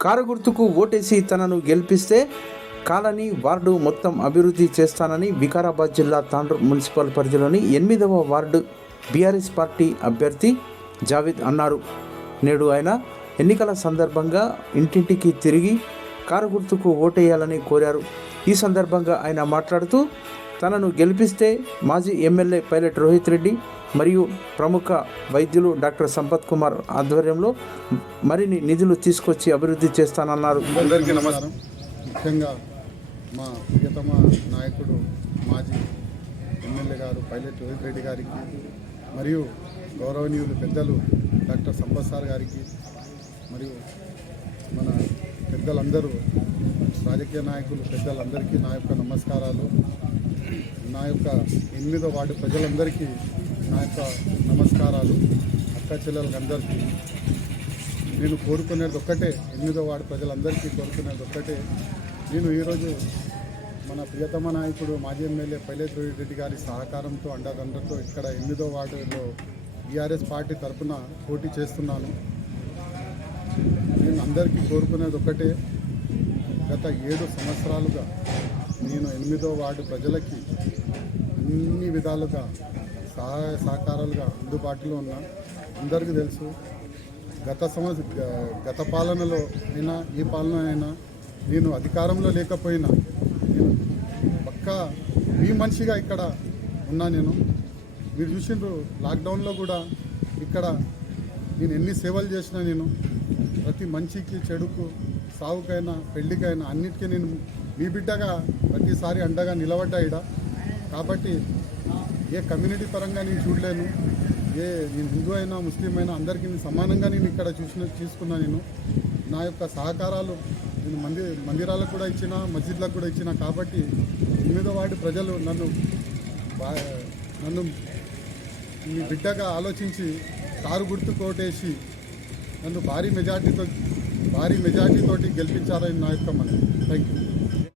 Car గుర్తుకు ఓటేసి తనను గెలిపిస్తే కాలనీ వార్డు మొత్తం అభివృద్ధి చేస్తానని వికారాబాద్ జిల్లా తాండ్రు మున్సిపల్ పరిధిలోని ఎనిమిదవ వార్డు బీఆర్ఎస్ పార్టీ అభ్యర్థి జావేద్ అన్నారు. నేడు ఆయన ఎన్నికల సందర్భంగా ఇంటింటికి తిరిగి కారు గుర్తుకు ఓటేయాలని కోరారు. ఈ సందర్భంగా ఆయన మాట్లాడుతూ తనను గెలిపిస్తే మాజీ ఎమ్మెల్యే పైలట్ రోహిత్ రెడ్డి మరియు ప్రముఖ వైద్యులు డాక్టర్ సంపత్ కుమార్ ఆధ్వర్యంలో మరిన్ని నిధులు తీసుకొచ్చి అభివృద్ధి చేస్తానన్నారు. అందరికీ నమస్కారం. ముఖ్యంగా మా ప్రియతమ నాయకుడు మాజీ ఎమ్మెల్యే గారు పైలట్ రోహిత్ రెడ్డి గారికి మరియు గౌరవనీయులు పెద్దలు డాక్టర్ సంపత్ సార్ గారికి మరియు మన పెద్దలందరూ రాజకీయ నాయకులు పెద్దలందరికీ నా యొక్క నమస్కారాలు. నా యొక్క ఎనిమిదో వార్డు ప్రజలందరికీ నా యొక్క నమస్కారాలు. అక్క చెల్లెలందరికీ నేను కోరుకునేది ఒక్కటే ఎనిమిదో వార్డు ప్రజలందరికీ కోరుకునేది ఒక్కటే. నేను ఈరోజు మన ప్రియతమ నాయకుడు మాజీ ఎమ్మెల్యే పైలేట్ రెడ్డి గారి సహకారంతో అండదండతో ఇక్కడ ఎనిమిదో వార్డులో బీఆర్ఎస్ పార్టీ తరఫున పోటీ చేస్తున్నాను. నేను అందరికీ కోరుకునేది ఒక్కటే గత ఏడు సంవత్సరాలుగా నేను ఎనిమిదో వార్డు ప్రజలకి అన్ని విధాలుగా సహాయ సహకారాలుగా అందుబాటులో ఉన్న అందరికీ తెలుసు. గత సంవత్సరం గత పాలనలో అయినా ఈ పాలన అయినా నేను అధికారంలో లేకపోయినా నేను పక్కా మీ మనిషిగా ఇక్కడ ఉన్నా నేను. మీరు చూసిండ్రు లాక్డౌన్లో కూడా ఇక్కడ నేను ఎన్ని సేవలు చేసినా నేను ప్రతి మంచికి చెడుకు సావుకైనా పెళ్ళికైనా అన్నిటికీ నేను మీ బిడ్డగా ప్రతిసారి అండగా నిలబడ్డా ఇడ కాబట్టి ఏ కమ్యూనిటీ పరంగా నేను చూడలేను. ఏ నేను హిందూ అయినా ముస్లిం అయినా అందరికీ నేను సమానంగా నేను ఇక్కడ చూసిన తీసుకున్నా నేను. నా యొక్క సహకారాలు నేను మంది మందిరాలకు కూడా ఇచ్చిన మస్జిద్లకు కూడా ఇచ్చిన కాబట్టి ఎనిమిదో వాటి ప్రజలు నన్ను నన్ను మీ బిడ్డగా ఆలోచించి కారు గుర్తు కోటేసి నన్ను భారీ మెజార్టీతో భారీ మెజార్టీతోటి గెలిపించాలని నా యొక్క మనం థ్యాంక్ యూ